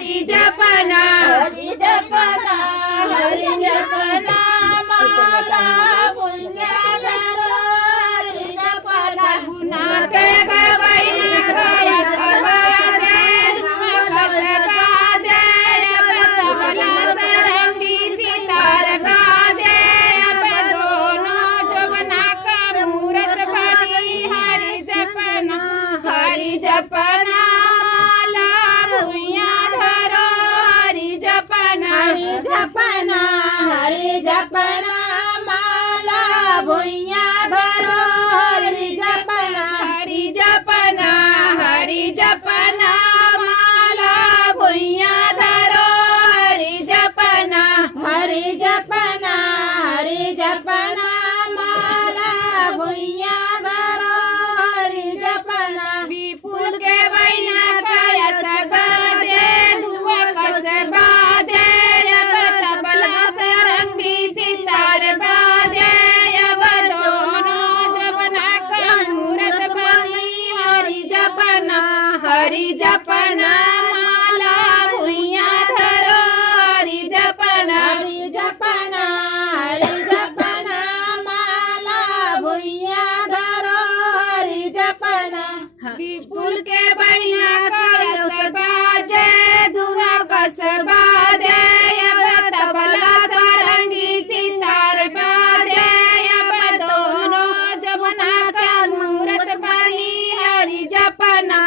हरि जपना हरि जपना हरि जपना माला पुण्य धरो हरि जपना गुणाते गवैना गया सबाजे दुख सबाजे अब तबला सरंगी सितार बाजे अब दोनों जवना का मूरत बनी हरि जपना माला भुइया धरो हरि जपना हरि जपना हरि जपना माला भुइया धरो हरि जपना हरि जपना माला भुइया धरो हरि जपना हरि जपना हरि जपना माला भुइया धरो हरि जपना विपुल के बैना कया सगाजे धुआ कस बाजे अब तबला सरंगी सितार बाजे अब दोनों जवना का मूरत बनी हरि जपना माला भुइया धरो हरि जपना हरि जपना माला भुइया धरो हरि जपना विपुल के बैना कस बाजे धुआ कस बाजे अब तबला सारंगी सितार बाजे अब दोनों जवना का मूरत बनी हरि जपना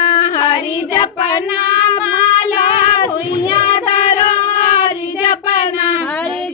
माला भुइया धरो हरि जपना हरि